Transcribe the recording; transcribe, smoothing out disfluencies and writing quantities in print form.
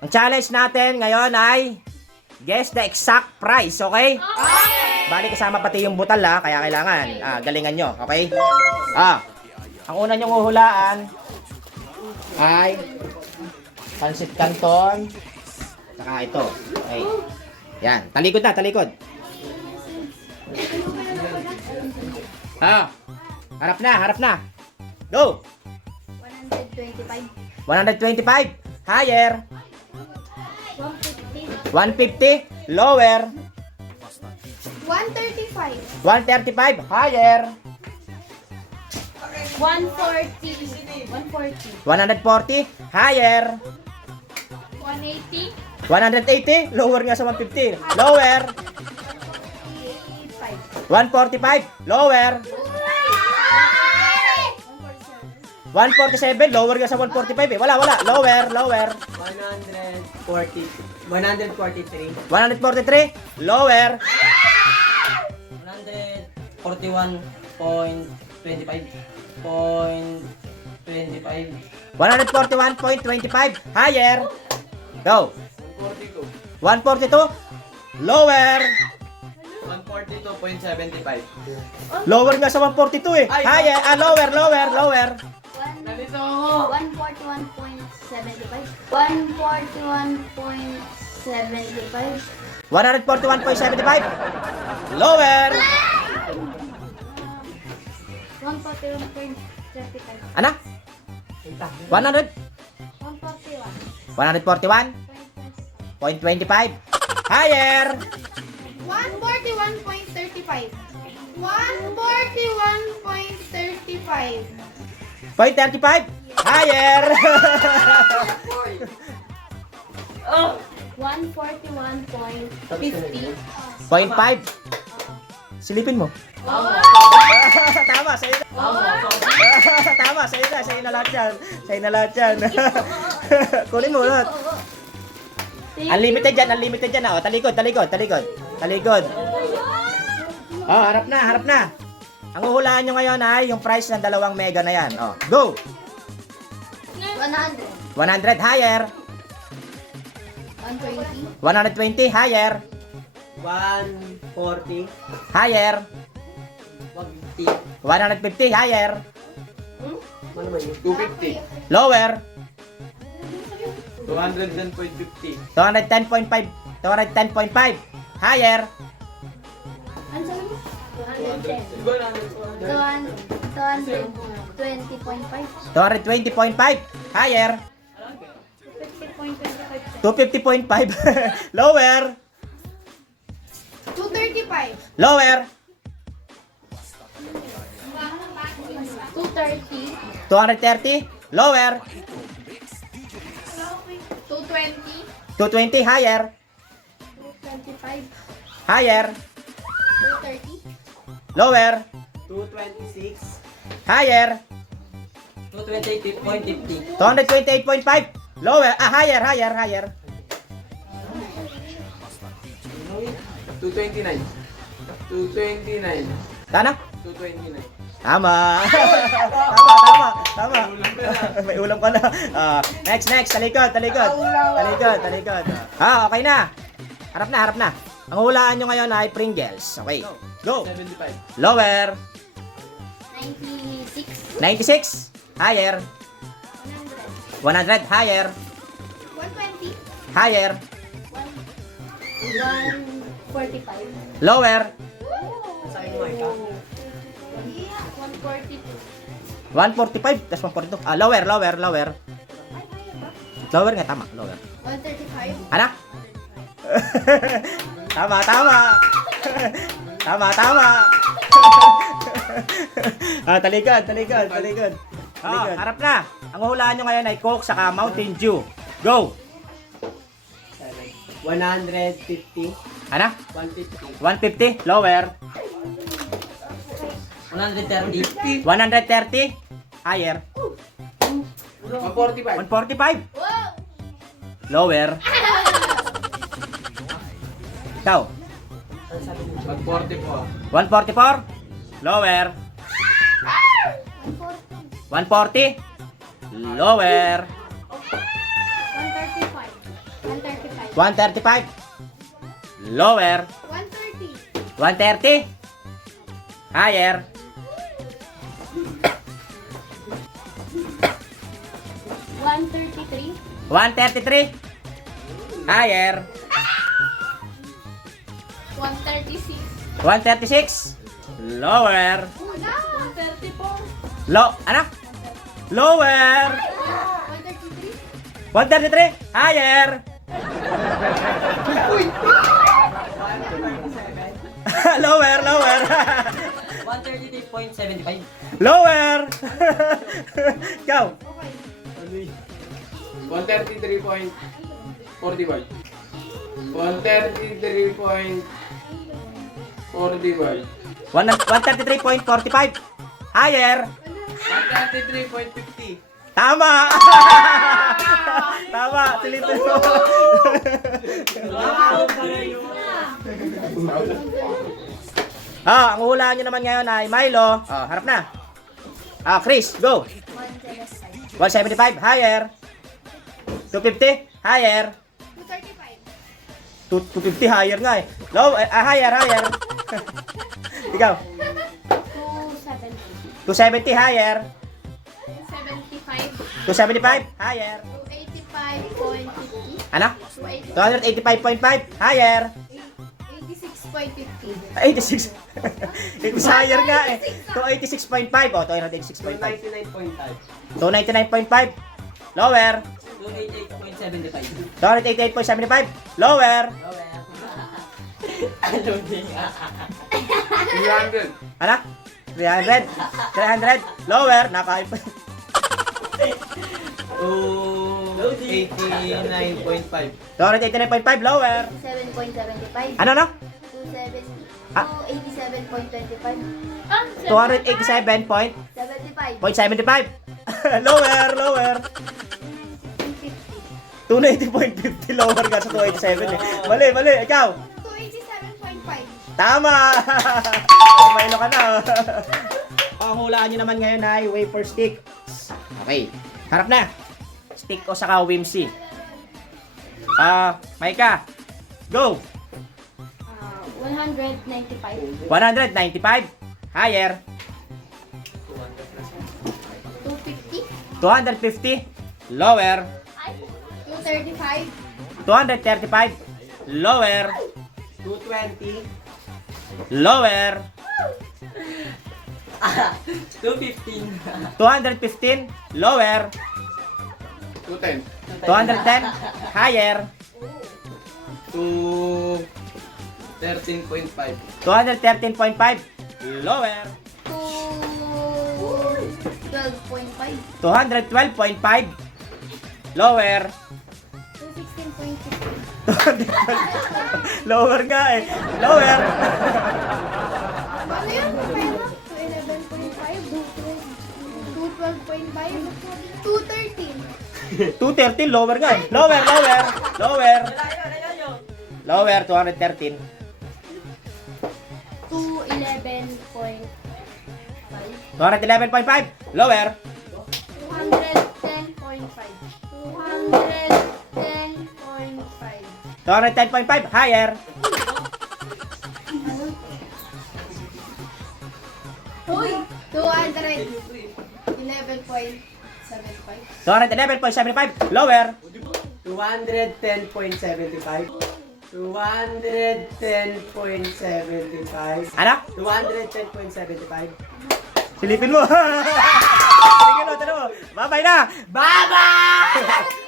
Ang challenge natin ngayon ay guess the exact price, okay? Bali kasama pati yung butal kaya kailangan galingan nyo, okay? Ang una nyong uhulaan ay Pancit Canton, saka ito. Okay. Yan, talikod na, talikod. Harap na, harap na. Go! 125. 125, higher. 150. 150, lower. 135. 135, higher. 140. 140. 140, higher. 180. 180, lower nga sa 150. Lower. 145, lower. 147, lower nga sa 145 Wala. Lower. 140. 143. 143, lower. 141.25. 141.25, higher. Go. 142. 142, lower. 142.75. Lower nga sa 142 Higher, lower. Nalito ako. 141.75. 141.75. 141.75, lower. 141.35. Ano? 100? 141. 141.25, higher. 141.35. 141.35. 0.35, higher. 141.50. 0.5. Silipin mo. Tama, sa'yo na. Tama, sa'yo na lahat yan. Kunin mo lahat. Unlimited yan. O, talikod. Harap na. Ang uhulaan nyo ngayon ay yung price ng 2 mega na yan. O, go! 100. 100, higher. 120. 120, higher. 140. Higher. 150. 150, higher. Ano ba yun? 250. Lower. 210.50. 210.5. Higher. Ano sabi mo? 210. 220.5. 220.5, higher. 50.25. 250.5, lower. 235. Lower. 230. 230, lower. 220. 220, higher. 225. Higher. 230. Lower. 226. Higher. 228.50. 228.5, lower. Higher. 229. 229. Tana? 229. Tama. Tama. May ulam ka na. Next. Talikod. Okay na. Harap na. Ang hulaan nyo ngayon ay Pringles. Okay. Go. 75. Lower. 96. 96. Higher. 100. Higher. 120. Higher. 145. Lower. Sabi mo ikaw. 142. 145. That's 142. Lower. Lower nga. Tama. Lower. 135. Anak? Tama. Talikod. Harap na. Ang hulaan nyo ngayon ay Coke saka Mountain Dew. Go! 150. Ano? 150. 150. Lower. 130. 130. Higher. 145. 145. Lower. Ikaw. 144. 144. Lower. 140. Lower. 135. 135. Lower. 130. 130. Higher. 133. 133. Higher. 136. 136. Lower. 134. Ano? Lower. 133. 133. Higher. Lower, lower. 133.75. Lower. Ikaw. Okay. 133.45. 133.45. 133.45. Higher. 133.50. Tama. Tama. Silipin mo. Ang hulaan nyo naman ngayon ay Milo. Harap na. Chris, go. 175. Higher. 250. Higher. 235. 250 higher nga eh. Low, higher, higher. Ikaw. 270. 270 higher. 275. 275 higher. 285.50. Ano? 285.5 higher. 86.50. 86. Mas higher nga eh. 286.5. 286.5. 299.5. 299.5. Lower. 288.75. 288.75. Lower. Ano din? 300. Ano? 300. 300. Lower. Nakain pa. 289.5. 289.5. Lower. 7.75. Ano no? 270. Ah. 287.25. 287.75. 75. Lower. Lower. 250. 290.50 lower ka sa 287 eh. Mali, mali. Ikaw. 287.5. Tama! Mailo ka na. Ang hulaan nyo naman ngayon ay wafer stick. Okay. Harap na. Stick o saka Whimsy. Maika. Go! 195. 195. Higher. 250. 250. Lower. 235. 235. Lower. 220. Lower. 215. 215. Lower. 210. 210. Higher. 213.5. 213.5. Lower. 212.5. 212.5. Lower. 216.50. Lower nga eh. Lower. Ano yun? 211.5. 212.5. 213. 213. Lower nga eh. Lower, lower. Lower. Lower. 213. 211.5. 211.5. Lower. 210.5. 210.5. 210.5. Higher. Uy! 211.75. 211.75. Lower. 210.75. 210.75. Ano? 210.75. Silipin mo. Silipin mo. Tanong mo. Babay na. Bye-bye!